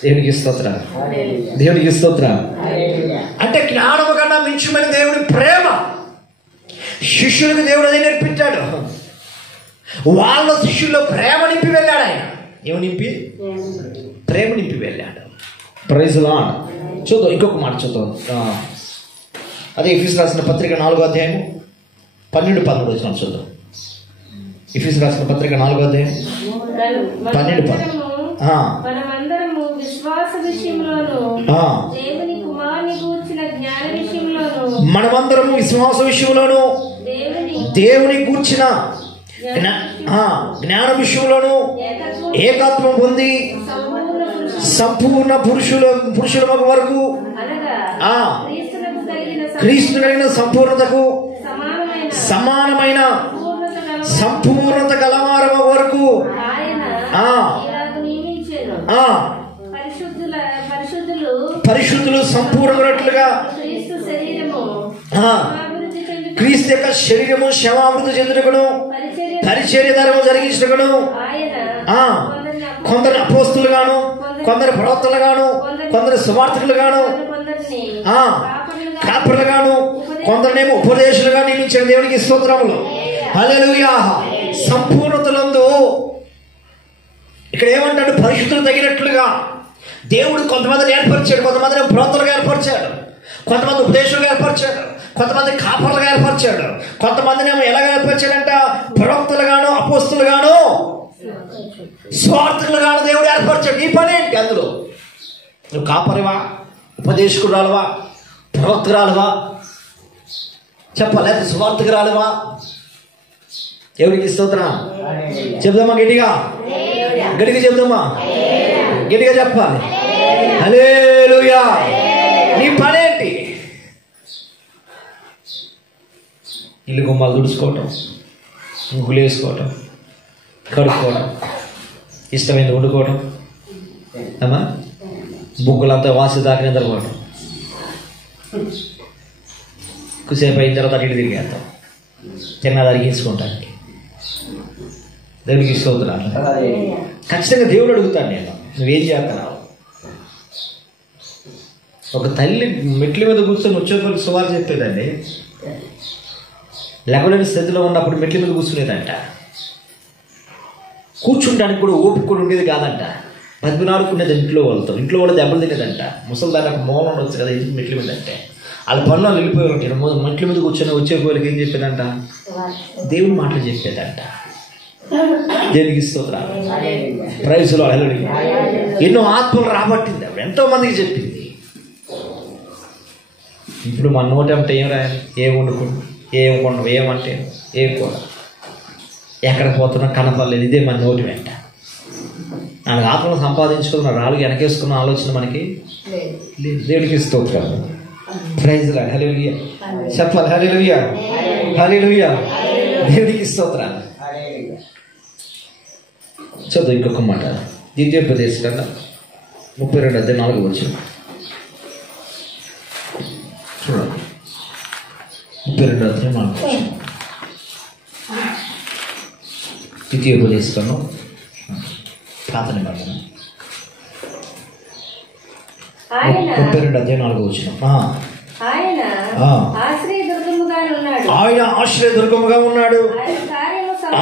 దేవుడికి స్తోత్రం. దేవుడికి స్తోత్రం. అంటే జ్ఞానము కన్నా మించిమైన దేవుడి ప్రేమ. శిష్యులకు దేవుడు అదే నేర్పించాడు. వాళ్ళ శిష్యుల్లో ప్రేమ నింపి వెళ్ళాడు ఆయన. ఏమి నింపి? ప్రేమ నింపి వెళ్ళాడు. Praise Lord. చూద్దాం, ఇంకొక మాట చూద్దాం. అదే ఎఫెసీయులకు రాసిన పత్రిక 4వ అధ్యాయం 12-13 చూద్దాం. ఎఫెసీయులకు రాసిన పత్రిక 4వ అధ్యాయం 12. మనమందరము విశ్వాస విషయంలోను దేవుని కుమారుని గూర్చిన జ్ఞాన విషయంలోను మనమందరము విశ్వాస విషయంలోను దేవుని గూర్చిన జ్ఞాన విషయంలోను ఏకత్వం పొంది సంపూర్ణ పురుషుల వరకు క్రీస్తు కలిగిన సంపూర్ణతకు సమానమైన సంపూర్ణత గలవారమ వరకు పరిశుద్ధులు సంపూర్ణమైనట్లుగా క్రీస్తు యొక్క శరీరము క్షమాభివృద్ధి చెందుటకును పరిచర్య ధర్మము జరిగించుటకును కొందరు అపోస్తులుగాను, కొందరు ప్రవక్తలుగాను, కొందరు సువార్తికులుగాను, కాపరులుగాను, కొందరునేమో ఉపదేశులుగా నియమించిన దేవునికి స్తోత్రములు. హల్లెలూయా. సంపూర్ణతలందు ఇక్కడ ఏమంటాడు? పరిశుద్ధులు తగినట్లుగా దేవుడు కొంతమందిని ఏర్పరిచాడు, కొంతమందిని ప్రవక్తలుగా ఏర్పరిచాడు, కొంతమంది ఉపదేశులుగా ఏర్పరిచాడు, కొంతమంది కాపరులుగా ఏర్పరిచాడు, కొంతమందిని ఏమో ఎలాగ ఏర్పరిచాడంట? ప్రవక్తలుగాను, అపోస్తులుగాను, స్వార్థులుగాను దేవుడు ఏర్పరిచాడు. నీ పని ఏంటి అందులో? నువ్వు కాపరివా, ఉపదేశకురాలువా, ప్రవక్తరాలువా, చెప్పాలి, స్వార్థకురాలువా? ఎవరికి స్తోత్రం చెప్దామా? గట్టిగా గట్టిగా చెప్దామా? గట్టిగా చెప్పాలి. హల్లెలూయా. నీ పనేంటి? ఇల్లు గుమ్మాలు తుడుచుకోవటం, ముగ్గులు వేసుకోవటం, కడుక్కోవడం, ఇష్టమైంది వండుకోవడం, అమ్మా బుగ్గులంతా వాసి దాకా నిద్రపోవటం, కుసేపు అయిన తర్వాత అటు తిరిగేస్తాం తిన్నదానికి తీసుకుంటానికి. దేవునికి స్తోత్రాలు. ఖచ్చితంగా దేవుడు అడుగుతాడు, నేను నువ్వేం చేస్తున్నావు? ఒక తల్లి మెట్ల మీద కూర్చొని వచ్చేపల్లి సువార్త చెప్పేదండి. లేకపోతే స్థితిలో ఉన్నప్పుడు మెట్ల మీద కూర్చునేదంట. కూర్చుంటానికి కూడా ఓపిక కూడా ఉండేది కాదంట. బతిమినాడుకునేది ఇంట్లో వాళ్ళు దెబ్బలు తినేదంట. ముసలిదాన్ని ఒక మూలం ఉండొచ్చు కదా ఇంటికి మెట్ల మీద అంటే. వాళ్ళ పనులు వెళ్ళిపోయి ఉంటాయి. మెట్ల మీద కూర్చొని వచ్చే పోలికి ఏం చెప్పేదంట? దేవుని మాటలు చెప్పేదంట. దేవునికి స్తోత్రాలు. ప్రైజ్ లో ఎన్నో ఆత్మలు రాబట్టింది ఆవిడ, ఎంతో మందికి చెప్పింది. ఇప్పుడు మన నోటంటే ఏం రాయాలి? ఏం వండుకుంటు, ఏం కొండ, ఏమంటే ఏం కూడా, ఎక్కడ పోతున్నా కనపడలేదు. ఇదే మన నోటి వెంట. నాకు ఆత్మను సంపాదించుకున్న రాళ్ళు వెనకేసుకున్న ఆలోచన మనకి లేదు. దేవునికి స్తోత్రాలు. Praise Lord. హల్లెలూయా చెప్పాలి. హల్లెలూయా హల్లెలూయా. దేవునికి స్తోత్రాలు. చదువు ఇంకొక మాట. ద్వితీయోపదేశకాండ 32:4 చూడండి. 32:4 ద్వితీయోపదేశకాండం పాత నిబంధన 32:4. ఆయన ఆశ్రయదుర్గముగా ఉన్నాడు.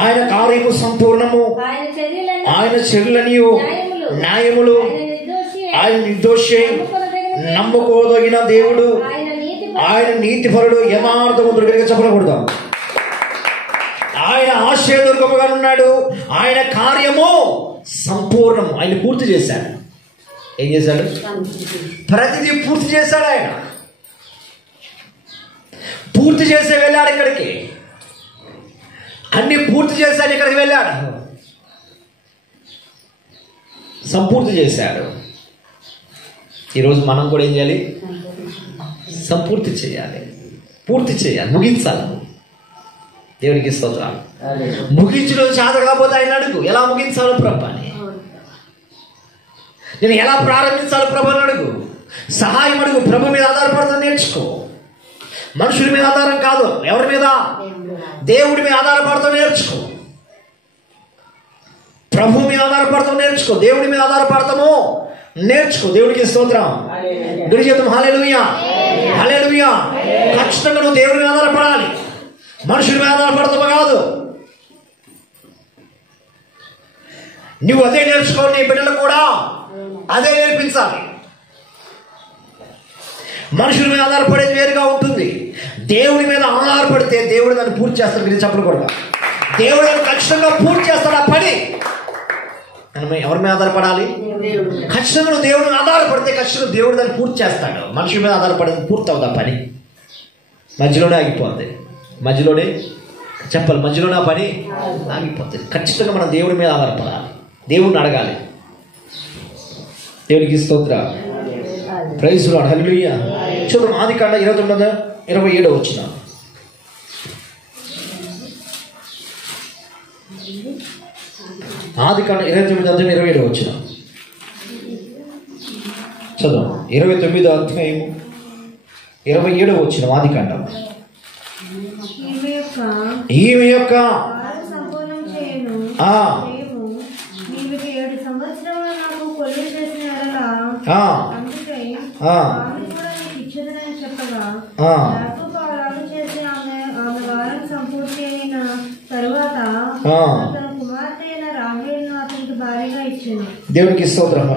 ఆయన కార్యము సంపూర్ణము. ఆయన చర్యలనియు న్యాయములు. ఆయన నిర్దోషి, నమ్ముకోదగిన దేవుడు. ఆయన నీతిపరుడు, యథార్థవంతుడు. చెప్పకూడదు. ఆయన ఆశ్రయదుర్గముగా ఉన్నాడు. ఆయన కార్యము సంపూర్ణము. ఆయన పూర్తి చేశాడు. ఏం చేశాడు? ప్రతిదీ పూర్తి చేశాడు. ఆయన పూర్తి చేసే వెళ్ళాడు. ఇక్కడికి అన్ని పూర్తి చేశాడు. ఇక్కడికి వెళ్ళాడు, సంపూర్తి చేశాడు. ఈరోజు మనం కూడా ఏం చేయాలి? సంపూర్తి చేయాలి, పూర్తి చేయాలి, ముగించాలి. దేవునికి స్తోత్రాలు. ముగించడం చేత కాకపోతే ఆయన అడుగు, ఎలా ముగించాలో ప్రభు అని. నేను ఎలా ప్రారంభించాలో ప్రభు అని అడుగు. సహాయం అడుగు. ప్రభు మీద ఆధారపడతా నేర్చుకో. మనుషుల మీద ఆధారం కాదు. ఎవరి మీద? దేవుడి మీద ఆధారపడతా నేర్చుకో. ప్రభు మీద ఆధారపడతాం నేర్చుకో. దేవుడి మీద ఆధారపడతాము నేర్చుకో. దేవుడికి స్తోత్రం. గుడి చేద్దాం. హల్లెలూయా హల్లెలూయా. ఖచ్చితంగా నువ్వు దేవుడి మీద ఆధారపడాలి, మనుషుల మీద ఆధారపడతావు కాదు. నువ్వు అదే నేర్చుకో. నీ బిడ్డలు కూడా అదే నేర్పించాలి. మనుషుల మీద ఆధారపడేది వేరుగా ఉంటుంది. దేవుడి మీద ఆధారపడితే దేవుడు దాన్ని పూర్తి చేస్తాడు. మీరు చెప్పకూడదు. దేవుడు ఖచ్చితంగా పూర్తి చేస్తాడు ఆ పని. మనం ఎవరి మీద ఆధారపడాలి? ఖచ్చితంగా నువ్వు దేవుడిని ఆధారపడితే ఖచ్చితంగా దేవుడు దాన్ని పూర్తి చేస్తాడు. మనుషుల మీద ఆధారపడితే పూర్తి అవుతా పని, మధ్యలోనే ఆగిపోద్ది. మధ్యలోనే చెప్పాలి, మధ్యలోనే ఆ పని ఆగిపోతుంది. ఖచ్చితంగా మనం దేవుడి మీద ఆధారపడాలి, దేవుడిని అడగాలి. దేవునికి స్తోత్రం. Praise Lord. హల్లెలూయా. చూడండి ఆదికాండం 29:27 వచ్చిన. ఆదికాండం 29:27 వచ్చిన చదువు. 29వ అధ్యాయం 27 వచ్చిన ఆదికాండం. ఈమె యొక్క దేవునికి స్తోత్రం.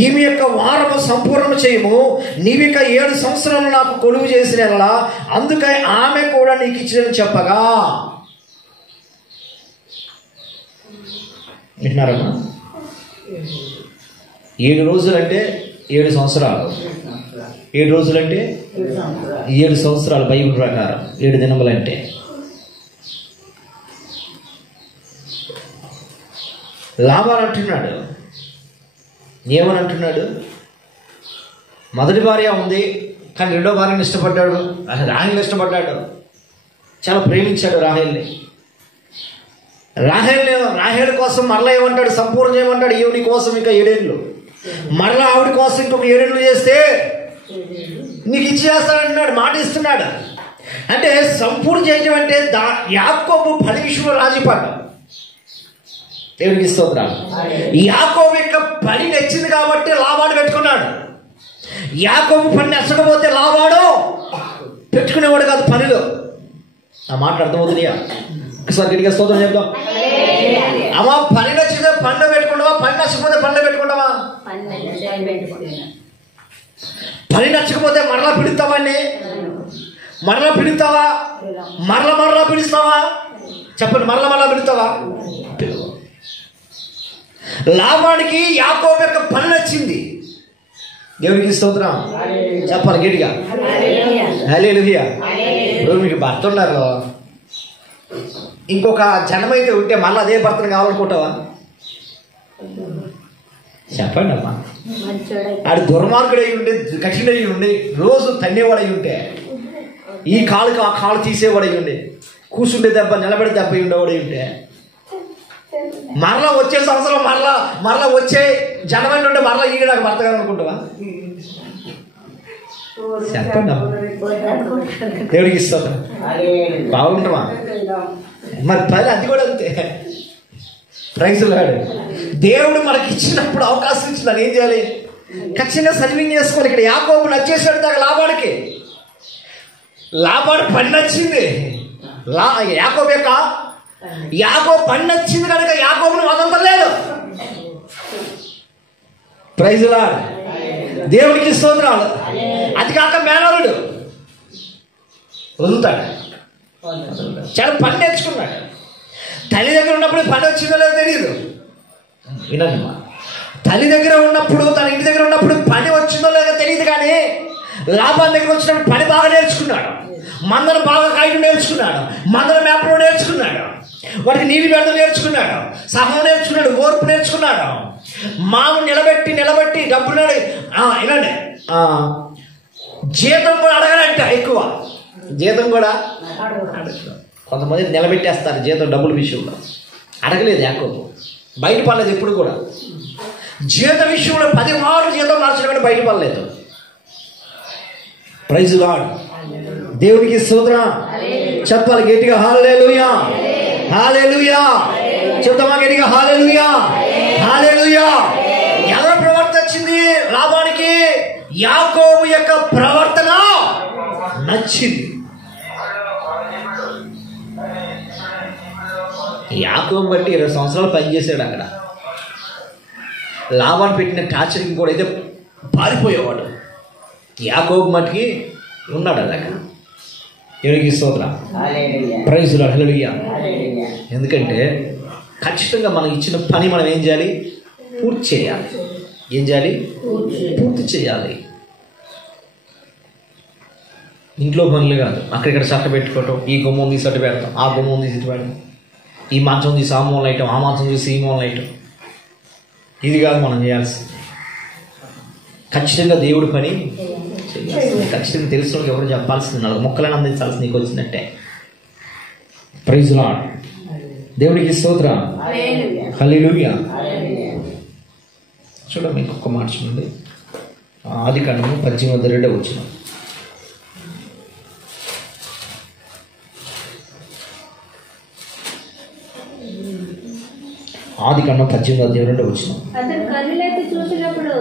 ఈమె యొక్క వారము సంపూర్ణము చేయము, నీవిక 7 సంవత్సరాలు నాకు కొలువు చేసిన ఎడల అందుకై ఆమె కూడా నీకు ఇచ్చినని చెప్పగా. వింటున్నారమ్మా? 7 రోజులంటే 7 సంవత్సరాలు. 7 రోజులంటే 7 సంవత్సరాలు బైబిల్ ప్రకారం. 7 దినములంటే లాభాలు అంటున్నాడు. ఏమని అంటున్నాడు? మొదటి భార్య ఉంది, కానీ రెండో భార్యను ఇష్టపడ్డాడు. రాహేల్ని ఇష్టపడ్డాడు, చాలా ప్రేమించాడు రాహేల్ని. రాహేల్ కోసం మరలా ఏమంటాడు? సంపూర్ణ చేయమంటాడు. ఈవిడి కోసం ఇంకా 7 ఏళ్ళు, మరలా ఆవిడ కోసం ఇంకొక 7 ఏళ్ళు చేస్తే నీకు ఇచ్చేస్తాడంటున్నాడు, మాట ఇస్తున్నాడు. అంటే సంపూర్ణ చేయడం అంటే యాకోబు 10 విషయంలో రాజీ పడ్డాడు. దేవునికి స్తోత్రాలు. యాకోబు యొక్క పని నచ్చింది కాబట్టి లాభాలు పెట్టుకున్నాడు. యాకోబు పని నచ్చకపోతే లాభాడు పెట్టుకునేవాడు కాదు పనిలో. ఆ మాట అర్థమవుతుంది. ఒకసారి గట్టిగా స్తోత్రం చెప్తాం. అమ్మా, పని నచ్చితే పనిలో పెట్టుకుంటావా? పని నచ్చకపోతే పనిలో పెట్టుకుంటావా? పని నచ్చకపోతే మరలా పిలుస్తావా? మరలా పిలుస్తావా? మరలా పిలుస్తావా? చెప్పండి, మరలా పిలుస్తావా? లాభానికి యాకోబు యొక్క పని నచ్చింది. దేవునికి స్తోత్రం చెప్పాలి గట్టిగా. హల్లెలూయా. ఇప్పుడు మీకు భర్త ఉన్నారు, ఇంకొక జన్మైతే ఉంటే మళ్ళీ అదే భర్తను కావాలనుకుంటావా? చెప్పండి అమ్మా. ఆడు దుర్మార్గుడు అయి ఉండి, కఠినయ్యి ఉండి, రోజు తన్నేవాడై ఉంటే, ఈ కాలుకి ఆ కాలు తీసేవాడై ఉండి, కూర్చుంటే దెబ్బ నిలబడి దెబ్బ ఉండేవాడై ఉంటే, మరలా వచ్చే సంవత్సరం మరలా వచ్చే జనవరి నుండి మరలా ఈ నాకు భర్త కావాలనుకుంటావా? చెప్పండి. దేవుడికి ఇస్తాం బాగుంటావా? మరి పని అది కూడా అంతే. Praise Lord. దేవుడు మనకి ఇచ్చినప్పుడు, అవకాశం ఇచ్చి దాన్ని ఏం చేయాలి? ఖచ్చితంగా సర్వింగ్ చేసుకోవాలి. ఇక్కడ యాకోబు నచ్చేసాడు దాకా లాభానికి. లాభానికి పని నచ్చింది. యాకోబు పని నచ్చింది కనుక యాకోబును వదలలేదు. Praise Lord. దేవుడికి స్తోత్రాలు. అది కాక మేనలుడు వదులుతాడు. చాలా పని నేర్చుకున్నాడు. తల్లి దగ్గర ఉన్నప్పుడు పని వచ్చిందో లేదో తెలియదు. వినండి, తల్లి దగ్గర ఉన్నప్పుడు, తన ఇంటి దగ్గర ఉన్నప్పుడు పని వచ్చిందో లేదో తెలియదు, కానీ లాభాల దగ్గర వచ్చినప్పుడు పని బాగా నేర్చుకున్నాడు. మందను బాగా కాయడం నేర్చుకున్నాడు, మందల మేపడం నేర్చుకున్నాడు, వాటికి నీళ్ళు పెడతాం నేర్చుకున్నాడు, సహనం నేర్చుకున్నాడు, ఓర్పు నేర్చుకున్నాడు. మాము నిలబెట్టి డబ్బులు వినండి, జీతం కూడా అడగడంట ఎక్కువ. జీతం కూడా కొంతమంది నిలబెట్టేస్తారు జీతం డబ్బుల విషయంలో. అడగలేదు యాకోబు, బయటపడలేదు ఎప్పుడు కూడా. జీతం విషయంలో 10 మార్లు జీతం మార్చడం కూడా బయటపడలేదు. Praise Lord. దేవునికి స్తోత్రం చెప్పాలి గట్టిగా. హల్లెలూయా, హల్లెలూయా చెప్తామా గట్టిగా? హల్లెలూయా, హల్లెలూయా. ఎవరి ప్రవర్తన వచ్చింది లాభానికి? యాకోబు యొక్క ప్రవర్తన నచ్చింది. యాకోబు బట్టి 20 సంవత్సరాలు పనిచేసాడు అక్కడ. లాభాన్ని పెట్టిన టార్చర్కి కూడా అయితే పారిపోయేవాడు. యాకోబు మట్టికి ఉన్నాడు అది అక్కడ. ఎవరికి స్తోత్రం, ప్రైజ్ లార్డ్, హల్లెలూయా. ఎందుకంటే ఖచ్చితంగా మనం ఇచ్చిన పని మనం ఏం చేయాలి? పూర్తి చేయాలి. ఏం చేయాలి? పూర్తి చేయాలి. ఇంట్లో పనులు కాదు, అక్కడిక్కడ సట్ట పెట్టుకోవటం, ఈ గుమ్మం తీసి సట్టు పెడతాం, ఆ గుమ్మం తీసి ఇటు పెడతాం, ఈ మంచం తీసి ఆ మూల ఐటం, ఆ మంచం తీసి ఈ మూల ఐటం. ఇది కాదు మనం చేయాల్సింది. ఖచ్చితంగా దేవుడి పని చేయాల్సింది. ఖచ్చితంగా తెలిసిన వాళ్ళకి ఎవరు చెప్పాల్సింది, 4 ముక్కలను అందించాల్సి నీకు వచ్చినట్టే. ప్రైజ్ లార్డ్, దేవుడికి స్తోత్రం, హల్లెలూయా. చూడండి, ఇంకొక మాట చూడండి. ఆదికాండము 18:2 ఆదికాండం 18:2 అతను కన్నులెత్తి చూసినప్పుడు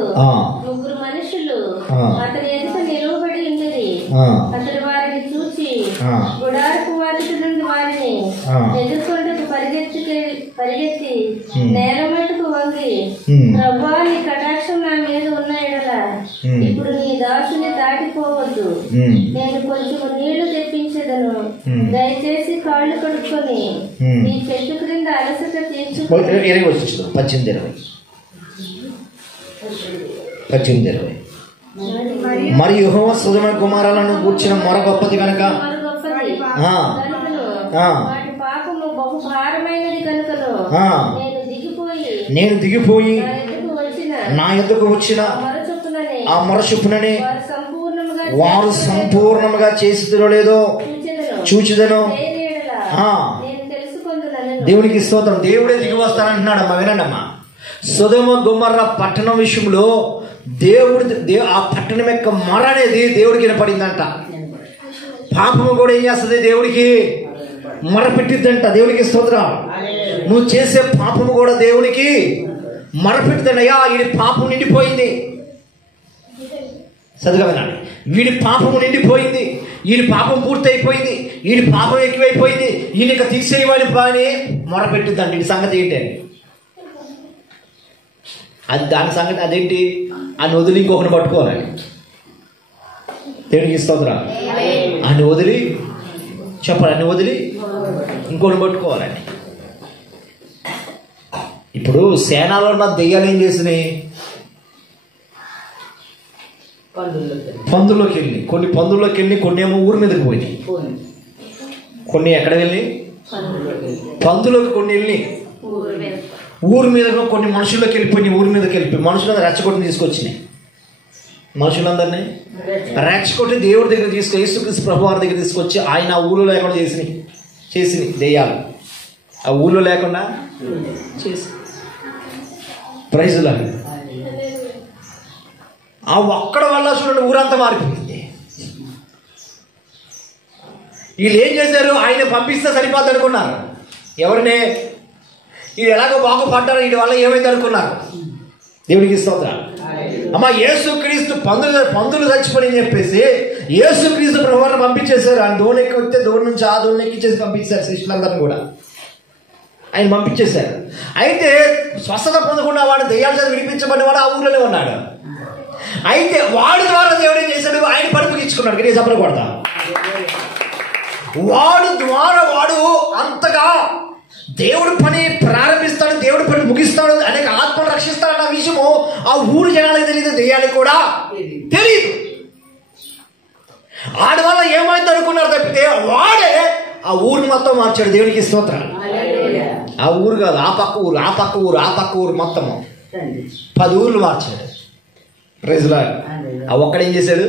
3 మనుషులు అతని ఎదుట నిలవబడి ఉండేది. అతడు వారిని చూసి గుడారపు వాకిటి నుండి వారిని ఎదుర్కొంటకు పరిగెత్తి నేల మట్టుకు వంగి, ప్రభువా, నీ కటాక్షం నా మీద ఉన్న ఎడల ఇప్పుడు నీ దాసుని దాటిపోవద్దు. నేను కొంచెం నీళ్లు తెప్పించేదను. దయచేసి కాళ్ళు కడుక్కొని ఈ చెట్టు క్రింద అలసట తీర్చుకొని 18:20 మరి యెహోవా సొదొమ కుమారులను గూర్చిన మొర గొప్పది కనుక వాటి పాపము బహు భారమైనది కనుకను నేను దిగిపోయి నా యొద్దకు వచ్చిన ఆ మొర చొప్పుననే వారు సంపూర్ణముగా చేసిదో లేదో చూచుదను. దేవునికి స్తోత్రం. దేవుడే దిగి వస్తానంటున్నాడమ్మా. వినండమ్మా, సొదొమ గొమొర్రా పట్టణం విషయంలో ఆ పట్టణం యొక్క మొర అనేది దేవుడికి వినపడిందంట. పాపము కూడా ఏం చేస్తుంది? దేవుడికి మొర పెట్టిద్దంట. దేవుడికి స్తోత్రం. నువ్వు చేసే పాపము కూడా దేవుడికి మొర పెట్టిద్దయ్యా, వీడి పాపం నిండిపోయింది. సరిగా వినాలి, వీడి పాపము నిండిపోయింది, వీడి పాపం పూర్తి అయిపోయింది, వీడి పాపం ఎక్కువైపోయింది, ఈయన ఇక తీసేయమని అని మొర పెట్టిద్దండి. ఈ సంగతి ఏంటి? అది దాని సంగతి అదేంటి? అని వదిలి ఇంకొకటి పట్టుకోవాలి. దేవునికి స్తోత్రం. అన్ని వదిలి చెప్పాలి, అన్ని వదిలి ఇంకొకటి పట్టుకోవాలండి. ఇప్పుడు సేనాలో ఉన్న దెయ్యాలు ఏం చేసినాయి? పందుల్లోకి వెళ్ళి కొన్ని ఏమో ఊరి మీదకి పోయినాయి. కొన్ని ఎక్కడ వెళ్ళి? పందులోకి కొన్ని వెళ్ళి ఊరి మీద, కొన్ని మనుషుల్లోకి వెళ్ళిపోయినాయి. ఊరి మీదకి వెళ్ళిపోయి మనుషులందరూ రెచ్చగొట్టి తీసుకొచ్చినాయి. మనుషులందరినీ రెచ్చగొట్టి దేవుడి దగ్గర తీసుకొని, యేసుక్రీస్తు ప్రభువారి దగ్గర తీసుకొచ్చి ఆయన ఆ ఊళ్ళో లేకుండా చేసి దెయ్యాలు ఆ ఊళ్ళో లేకుండా చేసి. Praise Lord. ఆ ఒక్కడ వల్ల చూడండి ఊరంతా మారిపోయింది. వీళ్ళు ఏం చేశారు? ఆయన పంపిస్తే సరిపోద్ది అనుకున్నారు. ఎవరినే? వీడు ఎలాగో బాగుపడ్డారు, వీడి వల్ల ఏమైంది అనుకున్నారు. దేవుడికి స్తోత్రం. అమ్మ, యేసుక్రీస్తు పందులు చచ్చిపోయి చెప్పేసి యేసుక్రీస్తు ప్రభువుని పంపించేశారు. ఆయన దోణి ఎక్కి వస్తే దోణి నుంచి ఆ దోణి ఎక్కించేసి పంపించారు. శిష్యులందరినీ కూడా ఆయన పంపించేశారు. అయితే స్వస్థత పొందకుండా వాడు దెయ్యాల చేత విడిపించబడిన వాడు ఆ ఊళ్ళోనే ఉన్నాడు. అయితే వాడి ద్వారా దేవుడు ఏం చేశాడు? ఆయన పరుపుకిచ్చుకున్నాడు. గట్టిగా చప్పట్లు కొడతా. వాడు ద్వారా వాడు అంతగా దేవుడి పని ప్రారంభిస్తాడు, దేవుడి పని ముగిస్తాడు, అనేక ఆత్మను రక్షిస్తాడన్న విషయము ఆ ఊరు జనాలకు తెలియదు, దెయ్యాలకు కూడా తెలియదు. వాడి వల్ల ఏమైంది అనుకున్నారు తప్పితే వాడే ఆ ఊరిని మొత్తం మార్చాడు. దేవునికి స్తోత్రం. ఆ ఊరు కాదు, ఆ పక్క ఊరు మొత్తము 10 ఊర్లు మార్చాడు. Praise Lord. ఆ ఒక్కడేం చేశాడు?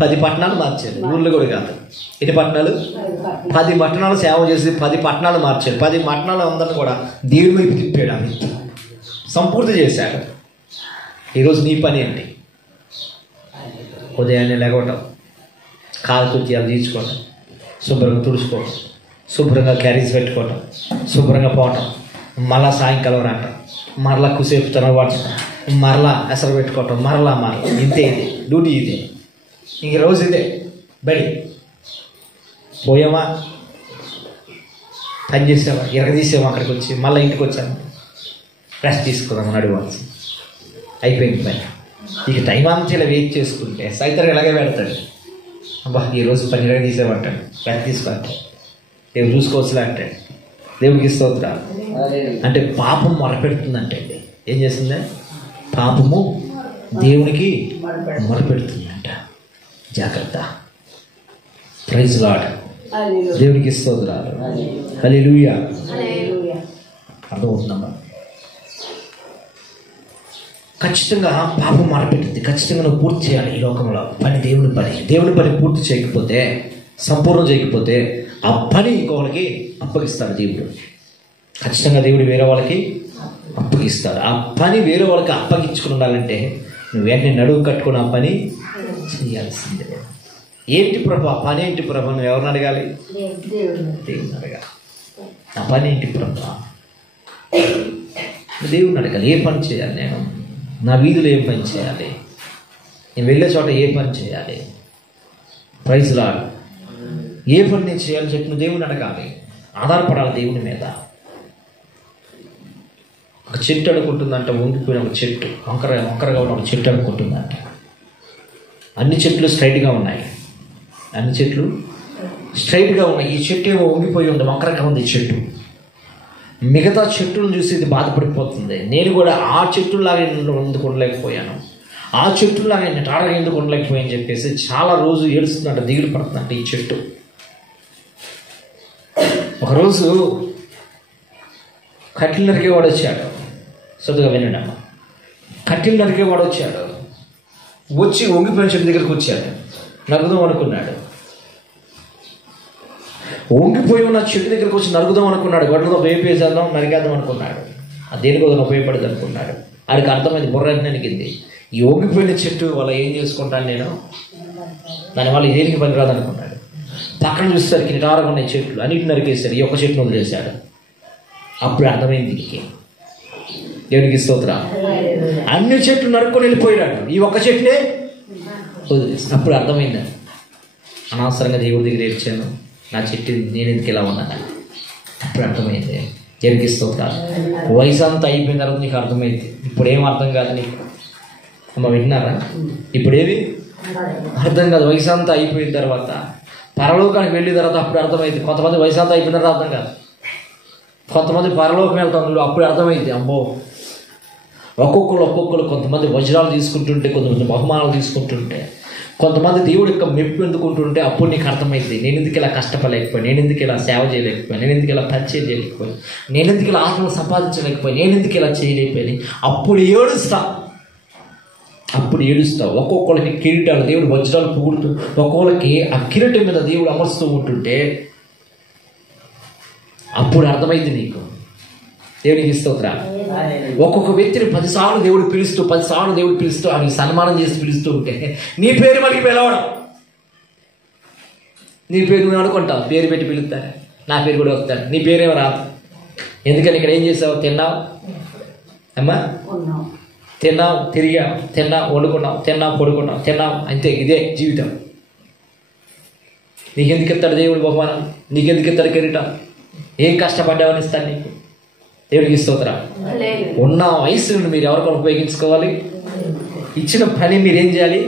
10 పట్టణాలు మార్చాడు. ఊర్లు కూడా కాదు. ఎన్ని పట్టణాలు? 10 పట్టణాలు సేవ చేసి 10 పట్టణాలు మార్చాడు. 10 పట్టణాలు అందరిని కూడా దేవుడి వైపు తిప్పాడు. అని సంపూర్తి చేశాడు. ఈరోజు నీ పని ఏంటి? ఉదయాన్నే లేకపోవటం, కాలకృత్యాలు తీర్చుకోవటం, శుభ్రంగా తుడుచుకోవటం, శుభ్రంగా క్యారీస్ పెట్టుకోవటం, శుభ్రంగా పోవటం, మళ్ళా సాయంకాలం రావటం, మరలా కుసేపు తినబడటం, మరలా ఎసరు పెట్టుకోవటం, మరలా ఇంతే. ఇది డ్యూటీ. ఇదే ఇంక రోజు ఇదే. బడి పోయామా, పని చేసామా, ఎరగదీసామా, అక్కడికి వచ్చి మళ్ళీ ఇంటికి వచ్చాము, రెస్ట్ తీసుకున్నాము, నడివాల్సి అయిపోయింది పని. ఇక టైం అంతా ఇలా వెయిట్ చేసుకుంటే సైతం ఇలాగే పెడతాడు. అబ్బా ఈరోజు పని ఇలాగ తీసేమంటాడు, వెనక్కి తీసుకుంటాడు, దేవుడు చూసుకోవచ్చులే అంటాడు. దేవుడికి స్తోత్రాలు. అంటే పాపం మొరపెడుతుందంటే ఏం చేస్తుంది? పాపము దేవునికి మొరపెడుతుందంట. జాగ్రత్త. Praise Lord. దేవునికి స్తోత్రాలు. హల్లెలూయా. అర్థమవుతుందమ్మా? ఖచ్చితంగా పాపం మొరపెట్టింది. ఖచ్చితంగా నువ్వు పూర్తి చేయాలి ఈ లోకంలో పని. దేవుని పని పూర్తి చేయకపోతే, సంపూర్ణం చేయకపోతే ఆ పని ఇంకొకరికి అప్పగిస్తాడు దేవుడు. ఖచ్చితంగా దేవుడు వేరే వాళ్ళకి అప్పగిస్తాడు. ఆ పని వేరే వాళ్ళకి అప్పగించుకుని ఉండాలంటే నువ్వు వెంటనే నడువు కట్టుకుని ఆ పని చేయాల్సిందే. ఏంటి ప్రభు ఆ పని? ఏంటి ప్రభు? నువ్వు ఎవరిని అడగాలి? దేవుని అడగాలి. ఆ పని ఏంటి ప్రభు? దేవుని అడగాలి. ఏ పని చేయాలి? నేను నా వీధిలో ఏ పని చేయాలి? నేను వెళ్ళే చోట ఏ పని చేయాలి? Praise lord. ఏ పని నేను చేయాలని చెప్పి నువ్వు దేవుని అడగాలి. ఆధారపడాలి దేవుని మీద. ఒక చెట్టు అనుకుంటుందంట, వంగిపోయిన ఒక చెట్టు, వంకరగా ఉన్న ఒక చెట్టు అనుకుంటుందంట. అన్ని చెట్లు స్ట్రైట్గా ఉన్నాయి. అన్ని చెట్లు స్ట్రైట్గా ఉన్నాయి. ఈ చెట్టు ఏమో వంగిపోయి ఉంది, వంకరగా ఉంది ఈ చెట్టు. మిగతా చెట్టులను చూసి ఇది బాధపడిపోతుంది. నేను కూడా ఆ చెట్టులాగా ఎందుకు ఉండలేకపోయాను, ఆ చెట్టులాగా టాడగా ఎందుకు ఉండలేకపోయాను చెప్పేసి చాలా రోజు ఏడుస్తుందంట, దిగులు పడుతుందంట ఈ చెట్టు. ఒకరోజు కట్టెలు నరికేవాడు వచ్చాడు. సొద్దుగా వినండి అమ్మ. కట్టెలు నరికేవాడు వచ్చాడు. వచ్చి వంగిపోయిన చెట్టు దగ్గరికి వచ్చాడు. నరుగుదాం అనుకున్నాడు. వంగిపోయి ఉన్న చెట్టు దగ్గరికి వచ్చి నరుగుదాం అనుకున్నాడు. గొడ్డలతో వేపేసేద్దాం, నరికేద్దాం అనుకున్నాడు. అది దేనికి ఉపయోగపడదు అనుకున్నాడు. ఆడికి అర్థమైంది, బుర్ర నరికింది. ఈ వంగిపోయిన చెట్టు వల్ల ఏం చేసుకుంటాను నేను, దానివల్ల దేనికి పనిరాదు అనుకున్నాడు. పక్కన చూసేసరికి నిటారుగా ఉన్నాయి చెట్లు, అన్నిటిని నరికేశాడు. ఈ ఒక్క చెట్టును వదిలేశాడు. అప్పుడు అర్థమైంది దీనికి. దేవునికి స్తోత్రం. అన్ని చెట్లు నరుక్కొని వెళ్ళిపోయాడు, ఈ ఒక్క చెట్టునే వదిలేసి. అప్పుడు అర్థమైంది, అనవసరంగా దేవుడి దగ్గర ఏడ్చాను, నా చెట్టు నేను ఎందుకు ఇలా ఉన్నాను. అప్పుడు అర్థమైంది. దేవునికి స్తోత్రం. వయసు అంతా అయిపోయిన తర్వాత నీకు అర్థమైంది. ఇప్పుడేం అర్థం కాదు నీకు. అమ్మ విన్నారా? ఇప్పుడేవి అర్థం కాదు. వయసు అంతా అయిపోయిన తర్వాత, పరలోకానికి వెళ్ళిన తర్వాత అప్పుడు అర్థమైంది. కొంతమంది వయసు అంతా అయిపోయిన తర్వాత అర్థం కాదు. కొంతమంది పరలోకం వెళ్తాను అప్పుడు అర్థమైంది. అమ్మో, ఒక్కొక్కరు కొంతమంది వజ్రాలు తీసుకుంటుంటే, కొంతమంది బహుమానాలు తీసుకుంటుంటే, కొంతమంది దేవుడి యొక్క మెప్పు ఎందుకుంటుంటే అప్పుడు నీకు అర్థమైంది. నేను ఎందుకు ఇలా కష్టపడలేకపోయాను, నేను ఎందుకు ఇలా సేవ చేయలేకపోయాను, నేను ఎందుకు ఇలా పరిచయం చేయలేకపోయాను, నేను ఎందుకు ఇలా ఆత్మను సంపాదించలేకపోయాను, నేను ఎందుకు ఇలా చేయలేకపోయాను. అప్పుడు ఏడుస్తావు. ఒక్కొక్కరికి కిరీటాలు దేవుడు వజ్రాలు పుగుడుతూ, ఒక్కొక్కరికి ఆ కిరీటం మీద దేవుడు అమర్స్తూ ఉంటుంటే అప్పుడు అర్థమైంది నీకు. దేవునికి స్తోత్రం. ఒక్కొక్క వ్యక్తిని 10 సార్లు దేవుడు పిలుస్తూ ఆమెకు సన్మానం చేసి పిలుస్తూ ఉంటే నీ పేరు మనకి పిలవడం. నీ పేరు నువ్వు అనుకుంటావు, పేరు పెట్టి పిలుస్తారు. నా పేరు కూడా వస్తాడు, నీ పేరేమో రాదు. ఎందుకని ఇక్కడ ఏం చేసావు? తిన్నావు అమ్మా, తిన్నావు, తిరిగావు, తిన్నావు, వండుకున్నావు, తిన్నావు, పడుకున్నావు, తిన్నావు, అంతే. ఇదే జీవితం. నీకెందుకు ఇస్తాడు దేవుడు బహుమానం? నీకెందుకు ఇస్తాడు కిరీటం? ఏం కష్టపడ్డావని ఇస్తాను నీకు. దేవుడికి స్తోత్రం. ఉన్న వయసును మీరు ఎవరికొరకు ఉపయోగించుకోవాలి? ఇచ్చిన పని మీరు ఏం చేయాలి?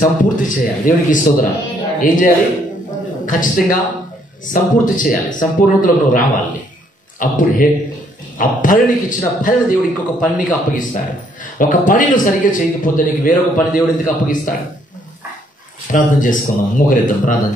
సంపూర్తి చేయాలి. దేవునికి స్తోత్రం. ఏం చేయాలి? ఖచ్చితంగా సంపూర్తి చేయాలి. సంపూర్ణతలో నువ్వు రావాలి. అప్పుడే ఆ పని నీకు ఇచ్చిన పనిని దేవుడు ఇంకొక పని నీకు అప్పగిస్తాడు. ఒక పని నువ్వు సరిగ్గా చేయకపోతే నీకు వేరొక పని దేవుడు ఎందుకు అప్పగిస్తాడు? ప్రార్థన చేసుకున్నాం. ఇంకొకరిద్దాం ప్రార్థన.